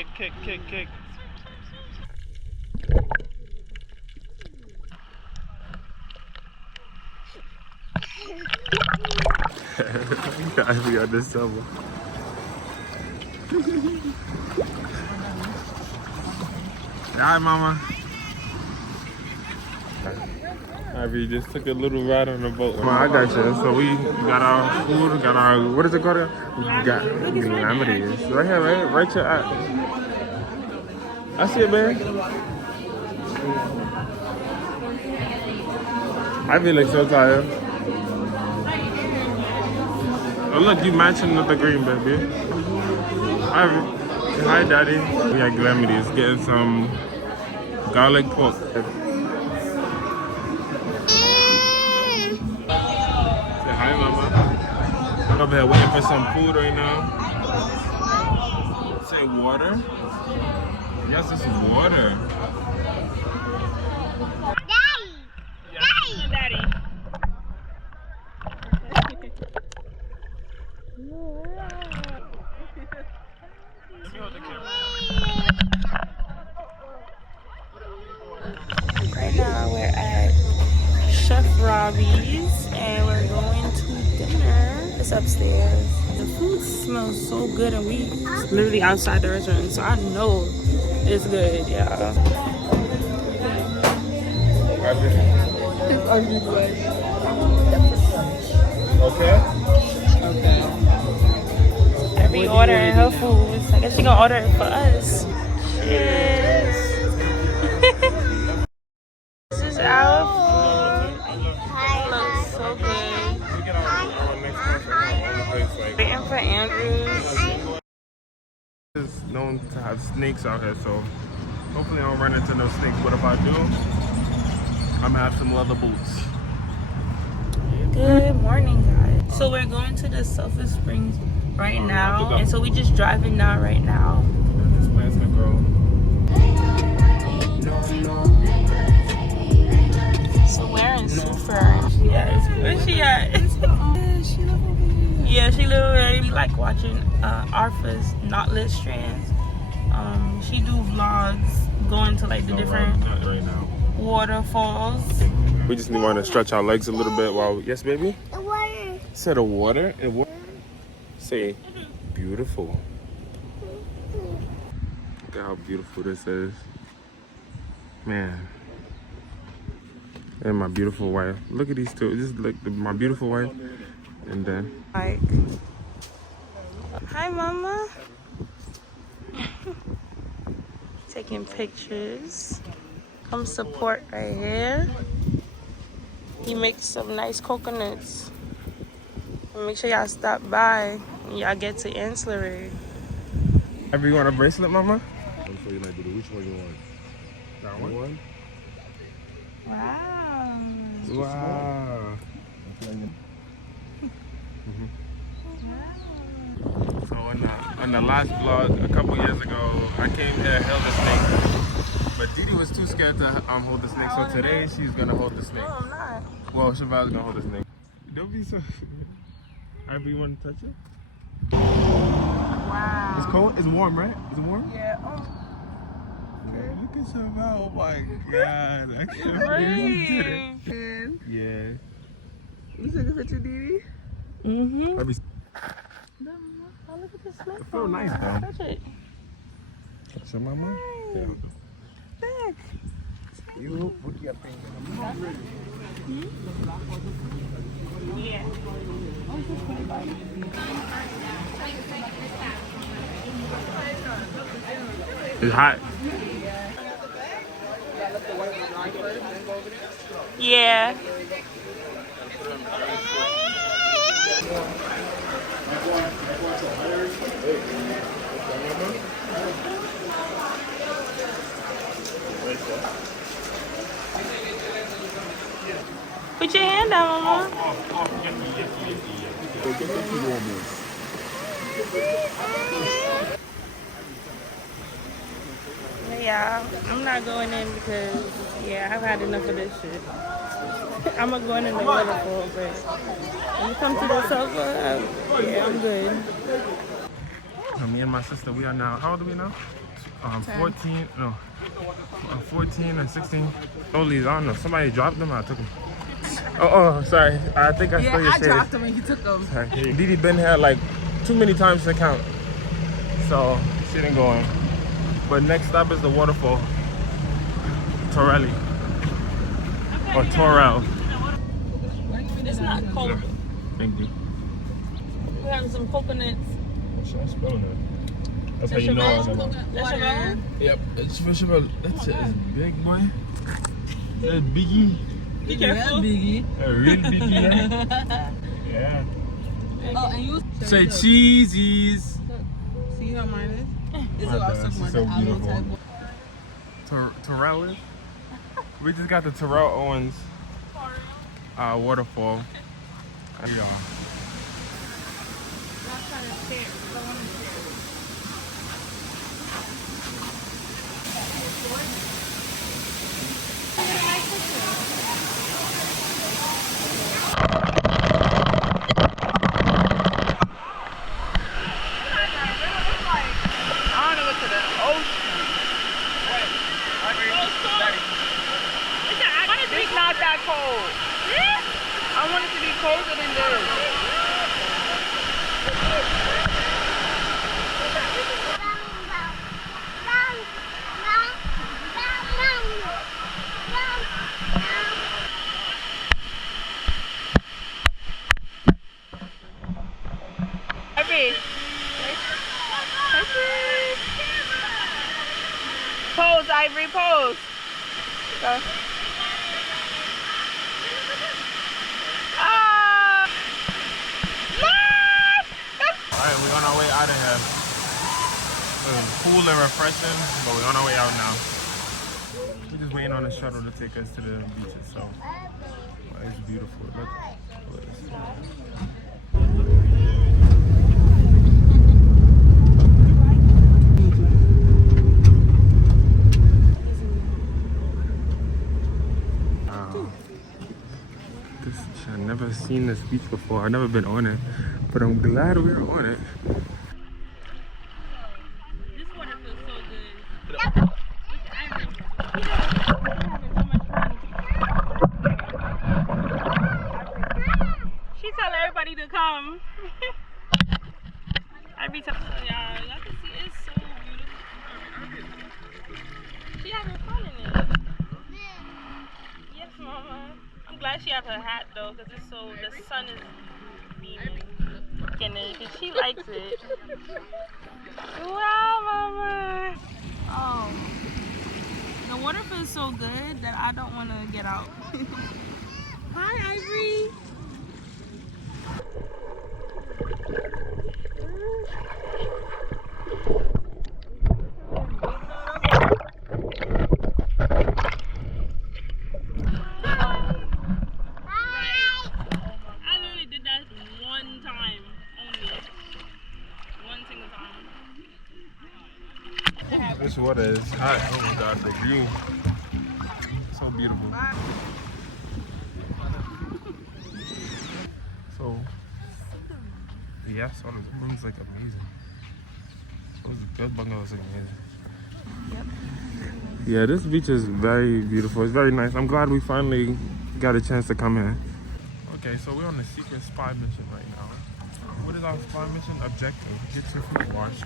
Robby, kick. Ivy on this summer. Hi, mama. Ivy just took a little ride on the boat. Mama, I got you. So we got our food, we got our, what is it called? We got calamities. Right here, right your eye. I see it, man. Ivy looks so tired. Oh look, you matching with the green, baby. Ivy, hi, daddy. We had calamities, getting some garlic pork. Hi, mama. I'm over here waiting for some food right now. Say water? Yes, this is water. Daddy! Yeah. Daddy! Let me hold the camera. Right now we're at Chef Robby's and we're going to dinner. It's upstairs. The food smells so good and we literally outside the restaurant, so I know it's good, y'all. Okay? Okay. Every ordering her food. I guess she gonna order it for us. Cheers. This is our food. Looks so good. Waiting for Andrews. Is known to have snakes out here, so hopefully I don't run into no snakes, but if I do, I'm gonna have some leather boots. Good morning, guys. So we're going to the Sulphur Springs right now, and so we just driving now right now. This plant's gonna grow. So we're in Sulphur. Yes, where's she at? Yeah, she literally like watching Arfa's knotless strands. She do vlogs going to like the different right now. waterfalls. We just want to stretch our legs a little bit while, yes, baby? The water. Say the water. Say beautiful. Look at how beautiful this is. Man. And my beautiful wife. Look at these two. This is like my beautiful wife. And then. Like, hi, mama. Taking pictures. Come support right here. He makes some nice coconuts. And make sure y'all stop by when y'all get to Ancillary. Ever you want a bracelet, mama? I'm sure you might do. Which one you want? That one? Wow. Wow. So on the last vlog a couple years ago, I came here, held a snake, but Didi was too scared to hold the snake. So today she's gonna hold the snake. No, I'm not. Well, Shabazz gonna hold the snake. Don't be so. Ivy, you want to touch it? Wow. It's cold. It's warm, right? Is it warm? Yeah. Oh. Okay, look at Shabazz. Oh my God! I can't believe you did it. Yeah. You took a picture, Didi? Mm-hmm. Let me. Oh, look at this snake. It feels nice though. Touch it. Touch it, mama. Yeah. Back. You put your finger. Yeah. It's hot. Yeah. going down, Mama. But yeah, I'm not going in because, yeah, I've had enough of this shit. I'm gonna go in the waterfall, but when you come to the Sulphur, yeah, I'm good. Me and my sister, we are now, how old are we now? 14, no, 14 and 16. Only, I don't know, somebody dropped them, I took them. Oh, sorry, I think I stole your shit. I dropped them and he took them. Sorry. Didi been here like too many times to count, so she didn't go in. But next stop is the waterfall, Toraille, or Toraille. It's not cold. Thank you. We're having some coconuts. Should I spell that? That's how you know I know. That's your own? Yep, it's vegetable. That shit is big, boy. That's biggie. Be careful. Biggie. A real biggie, yeah. Oh, and you Say cheesies. see how mine is? This is My what I was bad, talking she's about. so The aloe beautiful. type. Toraille. We just got the Terrell Owens waterfall. There you are. It's not that cold. I want it to be colder than this. Robby. Pose, Ivory, pose. Go. Alright, we're on our way out of here. It was cool and refreshing, but we're on our way out now. We're just waiting on the shuttle to take us to the beaches, so it's beautiful. Look. I've never seen this beach before. I've never been on it, but I'm glad we're on it. This water feels so good. She telling everybody to come. Every time. So y'all can see it's so beautiful. She having fun in it. Yes, Mama. I'm glad she have her hat though, because it's so the sun is beaming in it, because she likes it. Wow, Mama. Oh, the water feels so good that I don't want to get out. Hi, Ivory. This water is hot. Oh my god, the view. So beautiful. So, yeah, so the room's like amazing. Those bungalows look amazing. Yep. Yeah, this beach is very beautiful. It's very nice. I'm glad we finally got a chance to come here. Okay, so we're on the secret spy mission right now. What is our spy mission? Objective. Get your food washed.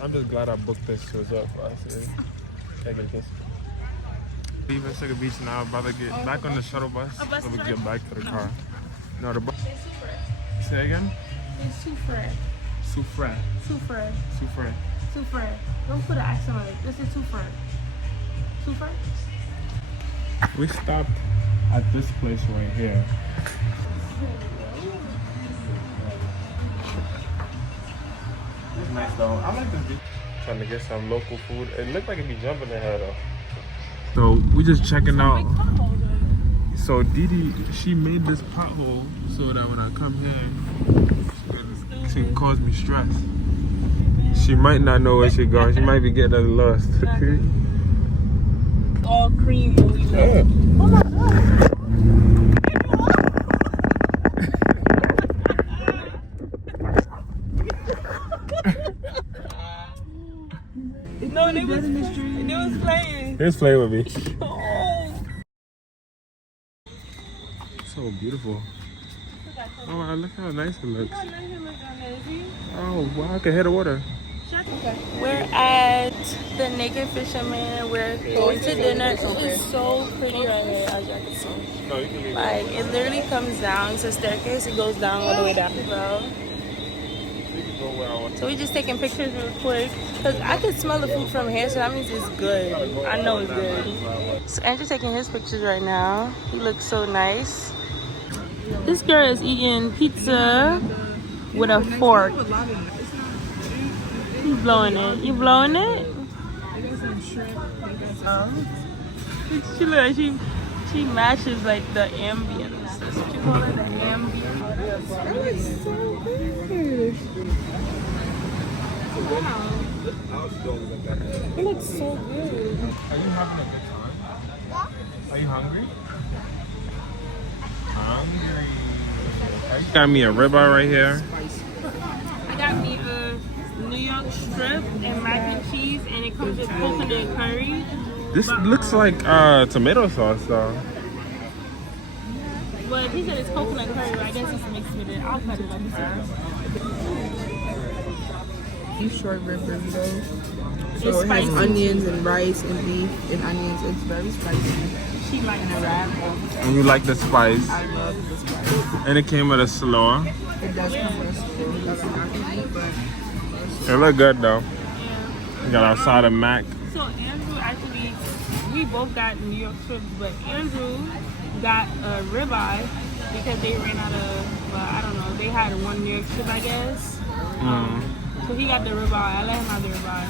I'm just glad I booked this shows up for us. Can I get a kiss? Leaving Sugar Beach now, about to get back on the shuttle bus so we can get back to the car. No, the bus. Say again? It's Soufre. Soufre. Soufre. Soufre. Soufre. Don't put an accent on it. This is Soufre. Soufre? We stopped at this place right here. nice though. I like this beach. Trying to get some local food. It looked like it'd be jumping in her though. So we just checking out. So Didi, she made this pothole so that when I come here, she can cause me stress. She might not know where she going. She might be getting us lost. All cream when you Yeah. Oh my god. No, they was playing. Here's play with me. Oh. So beautiful. Oh wow, look how nice it looks. Oh wow, I can hear the water. We're at the Naked Fisherman. We're going to dinner. It's so pretty right here, as you can see. No, you can leave. Like, it literally comes down. It's a staircase. It goes down all the way down. Bro. So we just taking pictures real quick. Because I can smell the food from here, so that means it's good. I know it's good. So Andrew's taking his pictures right now. He looks so nice. This girl is eating pizza with a fork. You blowing it? You blowing it? She look like she matches like the ambience. That's what you call it, the ambience. That looks so good. Wow. It looks so good. Are you having a good time? Are you hungry? Hungry. Got me a ribeye right here. I got me a New York strip and mac and cheese, and it comes with coconut curry. This looks like tomato sauce though. But he said it's coconut curry, but I guess it's mixed with it. I'll cut it like this. Beef short rib burrito. It's So it has spicy. onions and rice and beef and onions. It's very spicy. She liked the wrap. And you like the spice. I love the spice. And it came with a slaw. It does come with food. It doesn't have to eat, but It look good though. Yeah. We got our side of mac. So Andrew actually, we both got New York strips, but Andrew got a ribeye because they ran out of, I don't know, they had one New York strip, I guess. So he got the ribeye. I let him have the ribeye.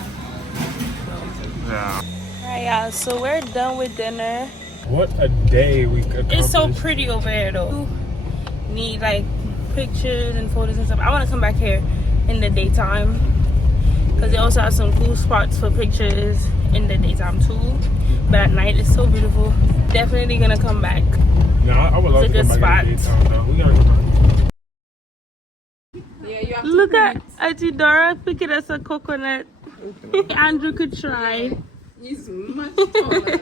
Yeah. Alright, y'all. So we're done with dinner. What a day we could. It's so pretty over here, though. Need like pictures and photos and stuff. I want to come back here in the daytime because they also have some cool spots for pictures in the daytime too. But at night, it's so beautiful. Definitely gonna come back. No, I would love It's a to good come back in the spot. daytime, though. We gotta go back. Look at Auntie Dora picking us a coconut. Andrew could try. he's much taller.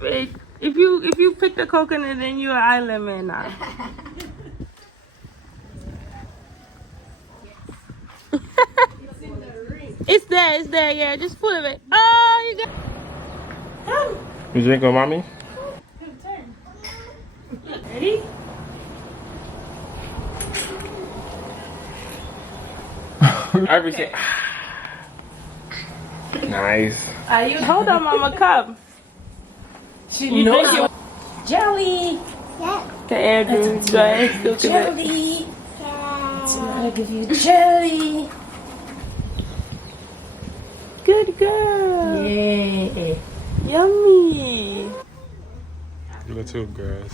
Wait, if you pick the coconut, then you're an island man now. It's there, yeah. Just full of it. Oh, you got. You drink with mommy? Ready? Everything. Nice. Hold on, Mama, cup. You drink it. Jelly! To Andrew. Go ahead, still Jelly! I'll give you jelly! Good girl. Yeah! Yummy. You too, girls.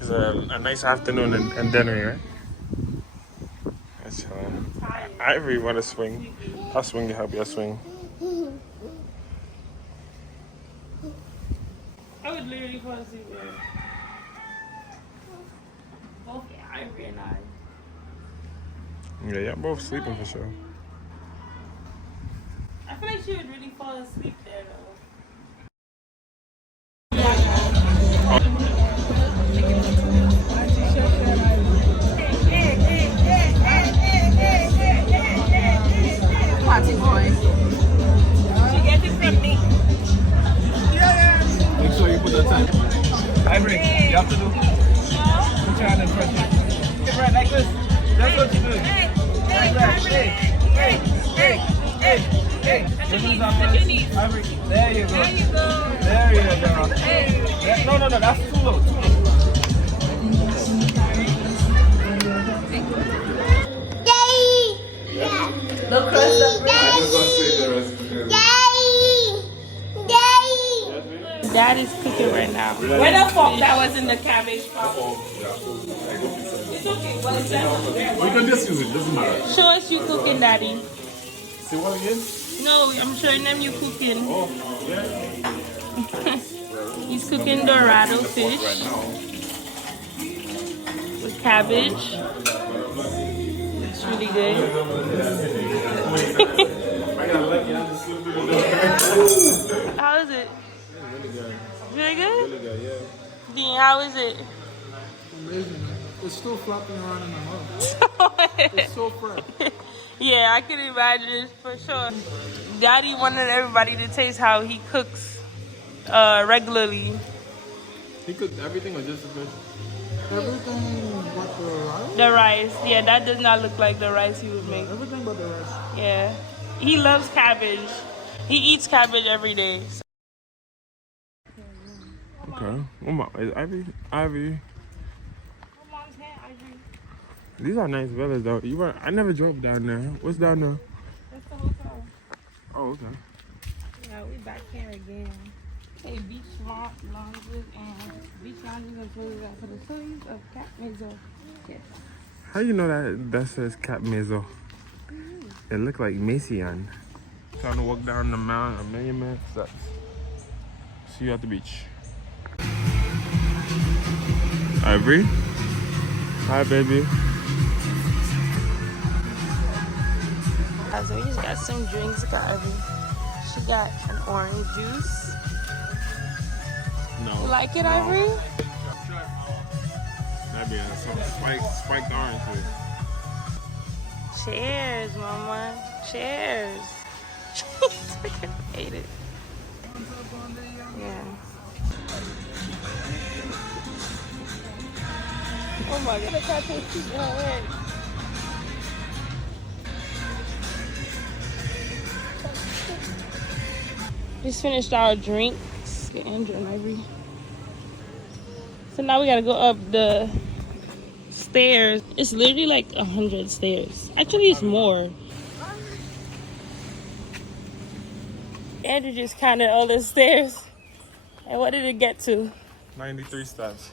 It's a nice afternoon and dinner, right? That's Ivory want to swing. I'll swing to help you. I'll swing. I would literally fall asleep there. Both Ivory and I. Yeah, y'all both sleeping for sure. I feel like she would really fall asleep there though. Party boy. She gets it from me. Make sure you put the time. Ivory, you have to do. Put your hand in front of you. Get right like this. That's what you're doing. Like that. Hey. Your knees on first. Ivory, there you go. There you go. Yeah, no, that's too low. Daddy's cooking right now. Where the fuck that was in the cabbage pot? It's okay. Well, it's that. We can just use it, doesn't matter. Show us you cooking, Daddy. See what again? No, I'm showing them you cooking. Oh, yeah. He's cooking Dorado fish with cabbage. It's really good. How is it? Really good. Really good? Really good, yeah. Dean, how is it? Amazing. It's still flopping around in my mouth. It's so fresh. Yeah, I can imagine for sure. Daddy wanted everybody to taste how he cooks regularly. He cooked everything or just the fish? Everything but the rice? The rice, yeah, that does not look like the rice he would make. Everything but the rice. Yeah, he loves cabbage. He eats cabbage every day. So. Okay. Oh my, is Ivy? Ivy. These are nice villas though. I never drove down there. What's down there? That's the hotel. Oh, okay. Yeah, we back here again. Hey, beach lounges and beach lounges and facilities of Cap Mezzo. Yes. How you know that says Cap Mezzo? It look like Mason. Trying to walk down the mountain, a million steps. See you at the beach. Ivory. Hi, baby. So we just got some drinks, got Ivory. She got an orange juice. No. You like it, Ivory? That'd be some spiked orange juice. Cheers, mama. Cheers. Ate it. Yeah. Oh my god. Look how tasty it is. Just finished our drinks. Get Andrew and Ivory. So now we gotta go up the stairs. It's literally like 100 stairs. Actually, it's more. Andrew just counted all the stairs. And what did it get to? 93 steps.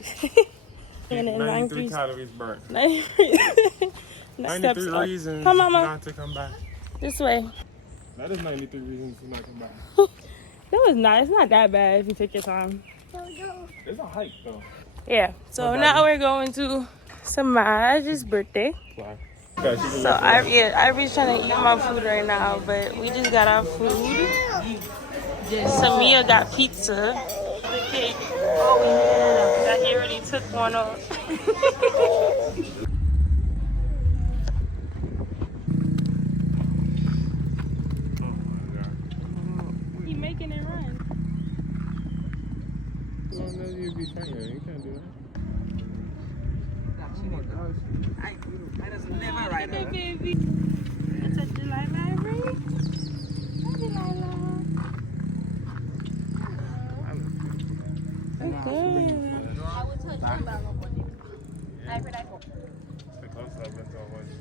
93 calories burnt. 93 reasons come, Mama. not to come back. This way. That is 93 reasons to not come back. That was nice. It's not that bad if you take your time. It's a hike though. Yeah. So now we're going to Samaj's birthday. Wow. So Ivory's trying to eat my food right now, but we just got our food. Samia got pizza. The cake. That he already took one off. He making it run. Well, no, you'd be fine. You can't do that. I just never ride her. Baby. It's a Delilah, Ivory. Hi, Delilah. Okay. The closest I've been to a horse.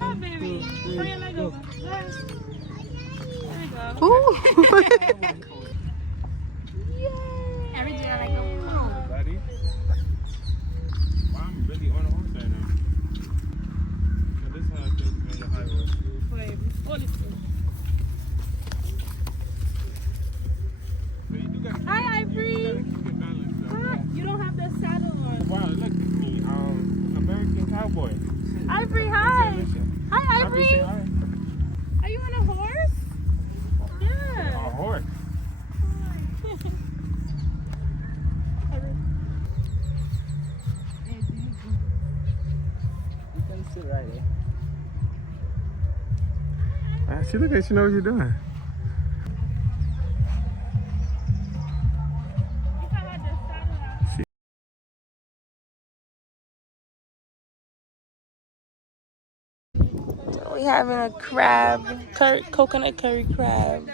Hi, baby. Bring your leg over. Yes. There you go. Yay. Everything I like a Daddy? Wow, I'm really on a horse right now. So this is how it feels to be on the highway. So you do gotta Hi, Ivory. keep it balanced though. Hi. You don't have the saddle on. Wow, look at me. American cowboy. Ivory, hi. St.Lucia. Hi, Ivory, Ivory. say hi. Are you on a horse? Yeah. A horse. You can sit right there. She look at you, know what you're doing. If I had the saddle on. So we having a crab, coconut curry crab.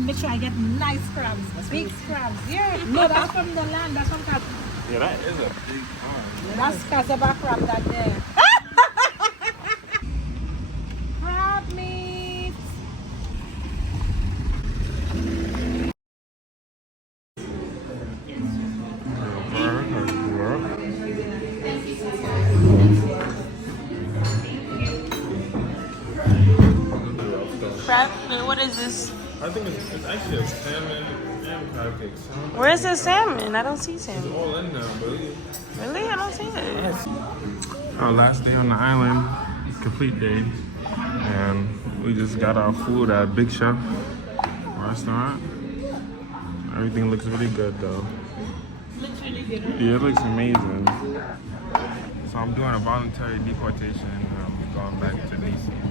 Make sure I get nice crabs, big crabs. Yeah, no, that's from the land. That's from crab. Yeah, that is a big pond. That's cassava crab that there. crab? What is this? I think it's actually a salmon and crab cake. Where's the salmon? I don't see It's salmon. all in there, buddy. Really? I don't see it. Our last day on the island, complete day, and we just got our food at Big Chef restaurant. Everything looks really good though. Yeah, it looks amazing. So I'm doing a voluntary deportation and I'm going back to DC.